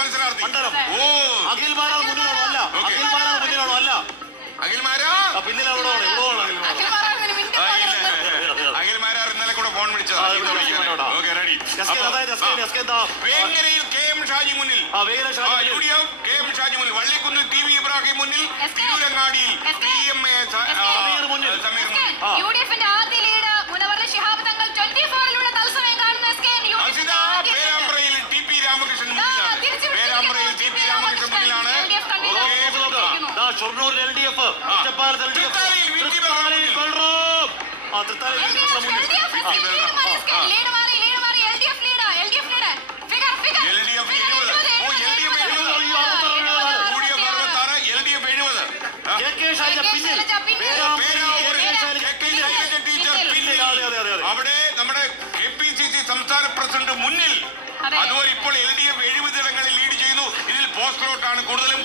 മത്സരാർത്ഥി. ഓ, അഖിൽ മാരാർ മുന്നിലാണോ? അല്ല. അഖിൽ മാരാർ മുന്നിലാണോ? അല്ല. അഖിൽ മാരാർ പിന്നിലാണ്. അഖിൽ മാരാർ ഇന്നലെ കൂടെ ഫോൺ വിളിച്ചതാ. വേങ്ങരയിൽ കെ എം ഷാജി മുന്നിൽ, UDF കെ എം ഷാജി മുന്നിൽ, വള്ളിക്കുന്നിൽ ടി വി ഇബ്രാഹിം മുന്നിൽ, തിരൂരങ്ങാടിയിൽ PMA സമീർ മുന്നിൽ. യുഡിഎഫിന്റെ ആദ്യ ലീഡ് മുനവർ ശിഹാബ് തങ്ങൾ 24-ലുള്ള തത്സമയം കാണുന്ന പേരാമ്പ്രയിൽ ടി പി രാമകൃഷ്ണൻ മുന്നിലാണ്. പേരാമ്പ്രയിൽ ടി പി രാമകൃഷ്ണൻ മുന്നിലാണ്. ഷൊർണൂർ LDF, ഒറ്റപ്പാലത്ത് LDF, അവിടെ നമ്മുടെ KPCC സംസ്ഥാന പ്രസിഡന്റ് മുന്നിൽ. അതുപോലെ ഇപ്പോൾ LDF 70 ഇടങ്ങളിൽ ലീഡ് ചെയ്യുന്നു. ഇതിൽ പോസ്റ്റർ വോട്ടാണ് കൂടുതലും.